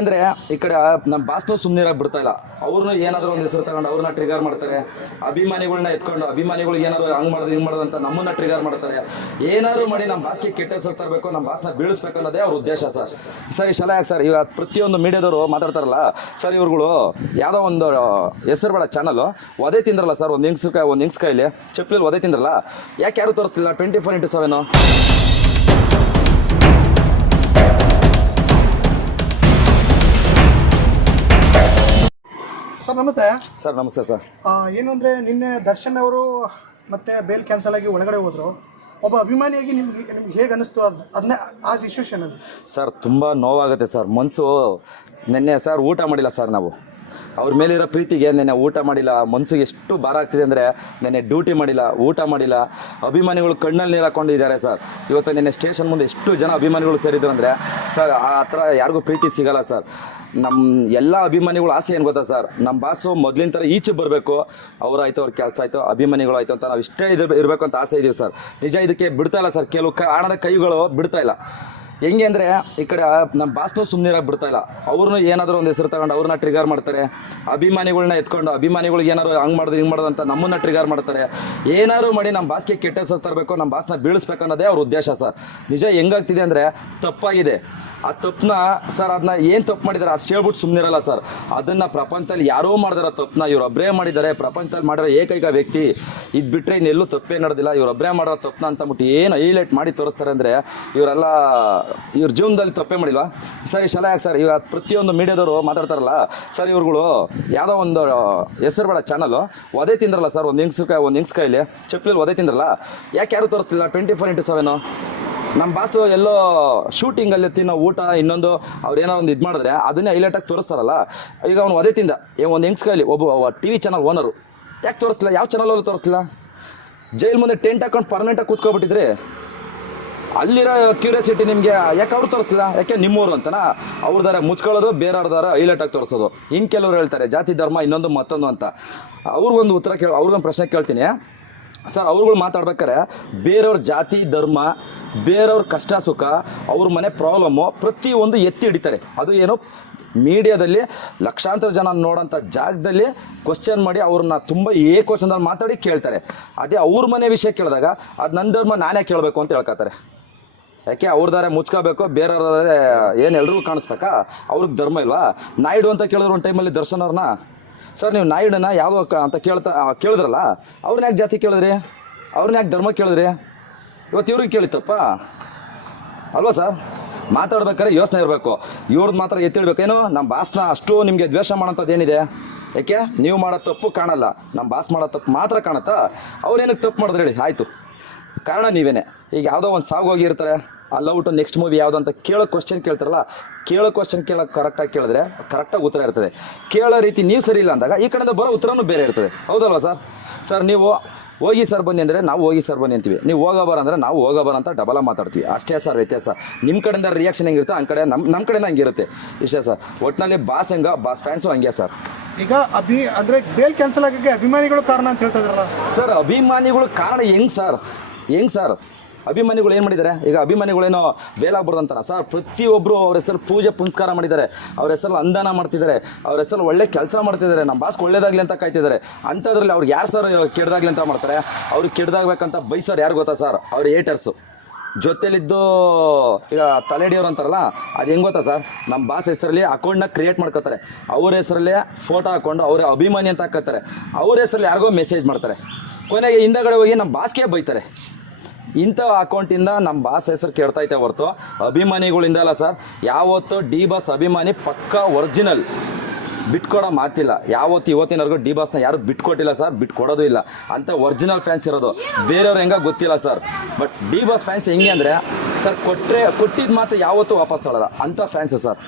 ಅಂದರೆ ಈ ಕಡೆ ನಮ್ಮ ಬಾಸ್ನು ಸುಮ್ಮನಿರಾಗಿ ಬಿಡ್ತಾ ಇಲ್ಲ. ಅವ್ರನ್ನ ಏನಾದರೂ ಒಂದು ಹೆಸರು ತಗೊಂಡು ಅವ್ರನ್ನ ಟ್ರಿಗರ್ ಮಾಡ್ತಾರೆ. ಅಭಿಮಾನಿಗಳನ್ನ ಎತ್ಕೊಂಡು ಅಭಿಮಾನಿಗಳಿಗೆ ಏನಾದ್ರು ಹಂಗೆ ಮಾಡೋದು ಹಿಂಗೆ ಮಾಡೋದು ಅಂತ ನಮ್ಮನ್ನ ಟ್ರಿಗರ್ ಮಾಡ್ತಾರೆ. ಏನಾದ್ರು ಮಾಡಿ ನಮ್ಮ ಬಾಸ್ಗೆ ಕೆಟ್ಟ ಹೆಸರು ತರಬೇಕು, ನಮ್ಮ ಬಾಸ್ನ ಬೀಳಿಸ್ಬೇಕು ಅನ್ನೋದೇ ಅವ್ರ ಉದ್ದೇಶ ಸರ್. ಸರ್ ಇಷ್ಟೆಲ್ಲ ಯಾಕೆ ಸರ್? ಇವಾಗ ಪ್ರತಿಯೊಂದು ಮೀಡಿಯಾದವರು ಮಾತಾಡ್ತಾರಲ್ಲ ಸರ್, ಇವ್ರುಗಳು ಯಾವುದೋ ಒಂದು ಹೆಸರು ಬೇಡ ಚಾನಲ್ಲು ಒದೆ ತಿಂದ್ರಲ್ಲ ಸರ್, ಒಂದು ಹಿಂಗ್ಸ್ ಕೈಲಿ ಚಪ್ಪಲಿ ಒದೆ ತಿಂದ್ರಲ್ಲ, ಯಾಕೆ ಯಾರು ತೋರಿಸ್ತಿಲ್ಲ 24x7? ಸರ್ ನಮಸ್ತೆ. ಸರ್ ನಮಸ್ತೆ ಸರ್. ಏನು ಅಂದರೆ ನಿನ್ನೆ ದರ್ಶನ್ ಅವರು ಮತ್ತೆ ಬೇಲ್ ಕ್ಯಾನ್ಸಲ್ ಆಗಿ ಒಳಗಡೆ ಹೋದರು. ಒಬ್ಬ ಅಭಿಮಾನಿಯಾಗಿ ನಿಮ್ಗೆ ಹೇಗೆ ಅನ್ನಿಸ್ತು ಅದನ್ನೇ ಆ ಸಿಚುವೇಶನಲ್ಲಿ? ಸರ್ ತುಂಬ ನೋವಾಗುತ್ತೆ ಸರ್, ಮನಸ್ಸು. ನಿನ್ನೆ ಸರ್ ಊಟ ಮಾಡಿಲ್ಲ ಸರ್ ನಾವು. ಅವ್ರ ಮೇಲಿರೋ ಪ್ರೀತಿಗೆ ನೆನ್ನೆ ಊಟ ಮಾಡಿಲ್ಲ. ಮನಸ್ಸಿಗೆ ಎಷ್ಟು ಭಾರ ಆಗ್ತಿದೆ ಅಂದರೆ ನೆನ್ನೆ ಡ್ಯೂಟಿ ಮಾಡಿಲ್ಲ, ಊಟ ಮಾಡಿಲ್ಲ. ಅಭಿಮಾನಿಗಳು ಕಣ್ಣಲ್ಲಿ ನೀರು ಹಾಕೊಂಡಿದ್ದಾರೆ ಸರ್. ಇವತ್ತು ನೆನ್ನೆ ಸ್ಟೇಷನ್ ಮುಂದೆ ಎಷ್ಟು ಜನ ಅಭಿಮಾನಿಗಳು ಸೇರಿದ್ರು ಅಂದರೆ ಸರ್, ಆ ಥರ ಯಾರಿಗೂ ಪ್ರೀತಿ ಸಿಗಲ್ಲ ಸರ್. ನಮ್ಮ ಎಲ್ಲ ಅಭಿಮಾನಿಗಳು ಆಸೆ ಏನು ಗೊತ್ತಾ ಸರ್, ನಮ್ಮ ಬಾಸು ಮೊದಲಿನ ಥರ ಈಚೆ ಬರಬೇಕು, ಅವರಾಯ್ತು ಅವ್ರ ಕೆಲಸ ಆಯಿತು, ಅಭಿಮಾನಿಗಳು ಆಯಿತು ಅಂತ ನಾವು ಇಷ್ಟೇ ಇರಬೇಕು ಅಂತ ಆಸೆ ಇದೀವಿ ಸರ್. ನಿಜ ಇದಕ್ಕೆ ಬಿಡ್ತಾ ಇಲ್ಲ ಸರ್, ಕೆಲವು ಹಣದ ಕೈಗಳು ಬಿಡ್ತಾ ಇಲ್ಲ. ಹೆಂಗೆ ಅಂದರೆ ಈ ಕಡೆ ನಮ್ಮ ಬಾಸ್ನು ಸುಮ್ಮನಿರಾಗಿ ಬಿಡ್ತಾ ಇಲ್ಲ. ಅವ್ರನ್ನ ಏನಾದರೂ ಒಂದು ಹೆಸರು ತಗೊಂಡು ಅವ್ರನ್ನ ಟ್ರಿಗರ್ ಮಾಡ್ತಾರೆ. ಅಭಿಮಾನಿಗಳನ್ನ ಎತ್ಕೊಂಡು ಅಭಿಮಾನಿಗಳಿಗೆ ಏನಾದ್ರು ಹಂಗೆ ಮಾಡೋದು ಹಿಂಗೆ ಮಾಡೋದು ಅಂತ ನಮ್ಮನ್ನ ಟ್ರಿಗರ್ ಮಾಡ್ತಾರೆ. ಏನಾದ್ರು ಮಾಡಿ ನಮ್ಮ ಬಾಸ್ಗೆ ಕೆಟ್ಟ ಹೆಸರು ತರಬೇಕು, ನಮ್ಮ ಬಾಸ್ನ ಬೀಳಿಸ್ಬೇಕು ಅನ್ನೋದೇ ಅವ್ರ ಉದ್ದೇಶ ಸರ್. ನಿಜ ಹೆಂಗಾಗ್ತಿದೆ ಅಂದರೆ ತಪ್ಪಾಗಿದೆ. ಆ ತಪ್ಪನ್ನ ಸರ್, ಅದನ್ನ ಏನು ತಪ್ಪು ಮಾಡಿದ್ದಾರೆ ಅಷ್ಟು ಹೇಳ್ಬಿಟ್ಟು ಸುಮ್ಮನಿರಲ್ಲ ಸರ್. ಅದನ್ನು ಪ್ರಪಂಚದಲ್ಲಿ ಯಾರೋ ಮಾಡಿದಾರೆ ತಪ್ಪನ್ನ, ಇವ್ರೊಬ್ಬರೇ ಮಾಡಿದ್ದಾರೆ. ಪ್ರಪಂಚದಲ್ಲಿ ಮಾಡಿರೋ ಏಕೈಕ ವ್ಯಕ್ತಿ ಇದು ಬಿಟ್ಟರೆ ಇನ್ನೆಲ್ಲೂ ತಪ್ಪೇ ನಡೆದಿಲ್ಲ. ಇವ್ರೊಬ್ಬರೇ ಮಾಡೋ ತಪ್ಪನ್ನ ಅಂತಂದ್ಬಿಟ್ಟು ಏನು ಹೈಲೈಟ್ ಮಾಡಿ ತೋರಿಸ್ತಾರೆ ಅಂದರೆ ಇವರೆಲ್ಲ ಇವ್ರ ಜೀವನದಲ್ಲಿ ತಪ್ಪೇ ಮಾಡಿಲ್ವಾ ಸರ್? ಇಷ್ಟೆಲ್ಲ ಯಾಕೆ ಸರ್? ಇವಾಗ ಪ್ರತಿಯೊಂದು ಮೀಡಿಯಾದವರು ಮಾತಾಡ್ತಾರಲ್ಲ ಸರ್, ಇವ್ರುಗಳು ಯಾವುದೋ ಒಂದು ಹೆಸರು ಬೇಡ ಚಾನಲ್ಲು ಒದೆ ತಿಂದ್ರಲ್ಲ ಸರ್, ಒಂದು ಹಿಂಗ್ಸ್ ಕೈಲಿ ಚಪ್ಪಲಿ ಒದೆ ತಿಂದ್ರಲ್ಲ, ಯಾಕೆ ಯಾರು ತೋರಿಸ್ತಿಲ್ಲ 24x7? ನಮ್ಮ ಬಾಸು ಎಲ್ಲೋ ಶೂಟಿಂಗಲ್ಲಿ ತಿನ್ನೋ ಊಟ ಇನ್ನೊಂದು ಅವ್ರು ಏನೋ ಒಂದು ಇದು ಮಾಡಿದ್ರೆ ಅದನ್ನೇ ಹೈಲೈಟಾಗಿ ತೋರಿಸ್ತಾರಲ್ಲ. ಈಗ ಅವ್ನು ಒದೆ ತಿಂದ ಒಂದು ಹಿಂಗ್ಸ್ ಕೈಲಿ ಒಬ್ಬ TV ಚಾನಲ್ ಓನರು ಯಾಕೆ ತೋರಿಸ್ತಿಲ್ಲ? ಯಾವ ಚಾನಲಲ್ಲೂ ತೋರಿಸ್ತಿಲ್ಲ? ಜೈಲ್ ಮುಂದೆ ಟೆಂಟ್ ಹಾಕೊಂಡು ಪರ್ಮನೆಂಟಾಗಿ ಕೂತ್ಕೊಬಿಟ್ಟಿದ್ರಿ. ಅಲ್ಲಿರೋ ಕ್ಯೂರಿಯಾಸಿಟಿ ನಿಮಗೆ ಯಾಕೆ ಅವ್ರು ತೋರಿಸ್ತಿಲ್ಲ? ಯಾಕೆ ನಿಮ್ಮೂರು ಅಂತನಾ? ಅವ್ರದಾರೆ ಮುಚ್ಕೊಳ್ಳೋದು, ಬೇರೆಯವ್ರದಾರ ಹೈಲೈಟಾಗಿ ತೋರಿಸೋದು. ಇನ್ನು ಕೆಲವರು ಹೇಳ್ತಾರೆ ಜಾತಿ ಧರ್ಮ ಇನ್ನೊಂದು ಮತ್ತೊಂದು ಅಂತ. ಅವ್ರಿಗೊಂದು ಉತ್ತರ ಅವ್ರಿಗೊಂದು ಪ್ರಶ್ನೆ ಕೇಳ್ತೀನಿ ಸರ್. ಅವ್ರುಗಳು ಮಾತಾಡ್ಬೇಕಾರೆ ಬೇರೆಯವ್ರ ಜಾತಿ ಧರ್ಮ, ಬೇರೆಯವ್ರ ಕಷ್ಟ ಸುಖ, ಅವ್ರ ಮನೆ ಪ್ರಾಬ್ಲಮ್ಮು ಪ್ರತಿಯೊಂದು ಎತ್ತಿ ಹಿಡಿತಾರೆ. ಅದು ಏನು ಮೀಡಿಯಾದಲ್ಲಿ ಲಕ್ಷಾಂತರ ಜನ ನೋಡೋಂಥ ಜಾಗದಲ್ಲಿ ಕ್ವಶನ್ ಮಾಡಿ ಅವ್ರನ್ನ ತುಂಬ ಏಕವಚನದಲ್ಲಿ ಮಾತಾಡಿ ಕೇಳ್ತಾರೆ. ಅದೇ ಅವ್ರ ಮನೆ ವಿಷಯ ಕೇಳಿದಾಗ ಅದು ನನ್ನ ಧರ್ಮ ನಾನೇ ಕೇಳಬೇಕು ಅಂತ ಹೇಳ್ಕೊತಾರೆ. ಯಾಕೆ ಅವ್ರದಾರೆ ಮುಚ್ಕೋಬೇಕು, ಬೇರೆಯವ್ರದಾರೆ ಏನು ಎಲ್ರಿಗೂ ಕಾಣಿಸ್ಬೇಕಾ? ಅವ್ರಿಗೆ ಧರ್ಮ ಇಲ್ವಾ? ನಾಯ್ಡು ಅಂತ ಕೇಳಿದ್ರು ಒಂದು ಟೈಮಲ್ಲಿ ದರ್ಶನ್ ಅವ್ರನ್ನ. ಸರ್ ನೀವು ನಾಯ್ಡನ್ನ ಯಾವುದೋ ಅಂತ ಕೇಳಿದ್ರಲ್ಲ, ಅವ್ರನ್ನ ಯಾಕೆ ಜಾತಿ ಕೇಳಿದ್ರಿ? ಅವ್ರನ್ನ ಯಾಕೆ ಧರ್ಮ ಕೇಳಿದ್ರಿ? ಇವತ್ತು ಇವ್ರಿಗೆ ಕೇಳಿತ್ತಪ್ಪ ಅಲ್ವಾ ಸರ್? ಮಾತಾಡ್ಬೇಕಾದ್ರೆ ಯೋಚನೆ ಇರಬೇಕು. ಇವ್ರದ್ದು ಮಾತ್ರ ಎತ್ತಿಡ್ಬೇಕೇನು? ನಮ್ಮ ಬಾಸ್ನ ಅಷ್ಟು ನಿಮಗೆ ದ್ವೇಷ ಮಾಡೋಂಥದ್ದು ಏನಿದೆ? ಯಾಕೆ ನೀವು ಮಾಡೋ ತಪ್ಪು ಕಾಣಲ್ಲ, ನಮ್ಮ ಬಾಸ್ ಮಾಡೋ ತಪ್ಪು ಮಾತ್ರ ಕಾಣುತ್ತಾ? ಅವ್ರೇನಕ್ಕೆ ತಪ್ಪು ಮಾಡಿದ್ರೆ ಹೇಳಿ? ಆಯಿತು, ಕಾರಣ ನೀವೇನೆ. ಈಗ ಯಾವುದೋ ಒಂದು ಸಾಗೋಗಿರ್ತಾರೆ, ಆ ಲವ್ ಟು ನೆಕ್ಸ್ಟ್ ಮೂವಿ ಯಾವುದು ಅಂತ ಕೇಳೋ ಕ್ವಶನ್ ಕೇಳ್ತಾರಲ್ಲ, ಕೇಳೋ ಕ್ವಶನ್ ಕರೆಕ್ಟಾಗಿ ಕೇಳಿದ್ರೆ ಕರೆಕ್ಟಾಗಿ ಉತ್ತರ ಇರ್ತದೆ. ಕೇಳೋ ರೀತಿ ನೀವು ಸರಿ ಇಲ್ಲ ಅಂದಾಗ ಈ ಕಡೆಯಿಂದ ಬರೋ ಉತ್ತರನೂ ಬೇರೆ ಇರ್ತದೆ. ಹೌದಲ್ವಾ ಸರ್? ಸರ್ ನೀವು ಹೋಗಿ ಸರ್ ಬನ್ನಿ ಅಂದರೆ ನಾವು ಹೋಗಿ ಸರ್ ಬನ್ನಿ ಅಂತೀವಿ, ನೀವು ಹೋಗೋಬಾರ ಅಂದರೆ ನಾವು ಹೋಗೋಬಾರ ಅಂತ ಡಬಲ ಮಾತಾಡ್ತೀವಿ. ಅಷ್ಟೇ ಸರ್ ವ್ಯತ್ಯಾಸ. ನಿಮ್ಮ ಕಡೆಯಿಂದ ರಿಯಾಕ್ಷನ್ ಹೆಂಗಿರುತ್ತೆ ಆ ಕಡೆ ನಮ್ಮ ಕಡೆಯಿಂದ ಹಂಗಿರುತ್ತೆ. ಇಷ್ಟೇ ಸರ್. ಒಟ್ಟಿನಲ್ಲಿ ಬಾಸ್ ಹೆಂಗೆ, ಬಾಸ್ ಫ್ಯಾನ್ಸು ಹಂಗೆ ಸರ್. ಈಗ ಅಂದರೆ ಬೇಲ್ ಕ್ಯಾನ್ಸಲ್ ಆಗಿ ಅಭಿಮಾನಿಗಳು ಕಾರಣ ಅಂತ ಹೇಳ್ತಾ ಇದ್ದಾರಲ್ಲ ಸರ್? ಅಭಿಮಾನಿಗಳು ಕಾರಣ ಹೆಂಗೆ ಸರ್? ಅಭಿಮಾನಿಗಳು ಏನು ಮಾಡಿದ್ದಾರೆ? ಈಗ ಅಭಿಮಾನಿಗಳೇನೋ ಬೇಲಾಗ್ಬಾರ್ದು ಅಂತಾರ ಸರ್? ಪ್ರತಿಯೊಬ್ಬರು ಅವ್ರ ಹೆಸರು ಪೂಜೆ ಪುನಸ್ಕಾರ ಮಾಡಿದ್ದಾರೆ, ಅವ್ರ ಹೆಸರು ಅನುದಾನ ಮಾಡ್ತಿದ್ದಾರೆ, ಅವ್ರ ಹೆಸರು ಒಳ್ಳೆ ಕೆಲಸ ಮಾಡ್ತಿದ್ದಾರೆ, ನಮ್ಮ ಬಾಸ್ಗೆ ಒಳ್ಳೇದಾಗಲಿ ಅಂತ ಕಾಯ್ತಿದ್ದಾರೆ. ಅಂಥದ್ರಲ್ಲಿ ಅವ್ರು ಯಾರು ಸರ್ ಕೆಡ್ದಾಗ್ಲಿ ಅಂತ ಮಾಡ್ತಾರೆ? ಅವ್ರಿಗೆ ಕೆಡ್ದಾಗಬೇಕಂತ ಬೈಸೋರು ಯಾರು ಗೊತ್ತಾ ಸರ್? ಅವ್ರ ಏಟರ್ಸು ಜೊತೆಲಿದ್ದು. ಈಗ ತಲೆಡಿಯವ್ರು ಅಂತಾರಲ್ಲ, ಅದು ಹೆಂಗೆ ಗೊತ್ತಾ ಸರ್? ನಮ್ಮ ಬಾಸ್ ಹೆಸರಲ್ಲಿ ಅಕೌಂಟ್ನ ಕ್ರಿಯೇಟ್ ಮಾಡ್ಕೋತಾರೆ, ಅವ್ರ ಹೆಸರಲ್ಲೇ ಫೋಟೋ ಹಾಕ್ಕೊಂಡು ಅವರ ಅಭಿಮಾನಿ ಅಂತ ಹಾಕೋತಾರೆ, ಅವ್ರ ಹೆಸರಲ್ಲಿ ಯಾರಿಗೋ ಮೆಸೇಜ್ ಮಾಡ್ತಾರೆ, ಕೊನೆಗೆ ಹಿಂದಗಡೆ ಹೋಗಿ ನಮ್ಮ ಬಾಸ್ಗೆ ಬೈತಾರೆ. ಇಂಥ ಅಕೌಂಟಿಂದ ನಮ್ಮ ಬಾಸ್ ಹೆಸರು ಕೆಡ್ತೈತೆ ಹೊರತು ಅಭಿಮಾನಿಗಳಿಂದ ಅಲ್ಲ ಸರ್. ಯಾವತ್ತೂ ಡಿ ಬಾಸ್ ಅಭಿಮಾನಿ ಪಕ್ಕಾ ಒರಿಜಿನಲ್, ಬಿಟ್ಕೊಡೋ ಮಾತಿಲ್ಲ. ಯಾವತ್ತು ಇವತ್ತಿನವರೆಗೂ ಡಿ ಬಾಸ್ನ ಯಾರು ಬಿಟ್ಕೊಟ್ಟಿಲ್ಲ ಸರ್, ಬಿಟ್ಕೊಡೋದು ಇಲ್ಲ. ಅಂಥ ಒರಿಜಿನಲ್ ಫ್ಯಾನ್ಸ್ ಇರೋದು. ಬೇರೆಯವ್ರು ಹೆಂಗೆ ಗೊತ್ತಿಲ್ಲ sir. But D boss fans ಹೆಂಗೆ ಅಂದರೆ ಸರ್, ಕೊಟ್ಟಿದ್ದ ಮಾತು ಯಾವತ್ತೂ ವಾಪಸ್ ತೊಗೊಳ್ಳಲ್ಲ ಅಂಥ ಫ್ಯಾನ್ಸು ಸರ್.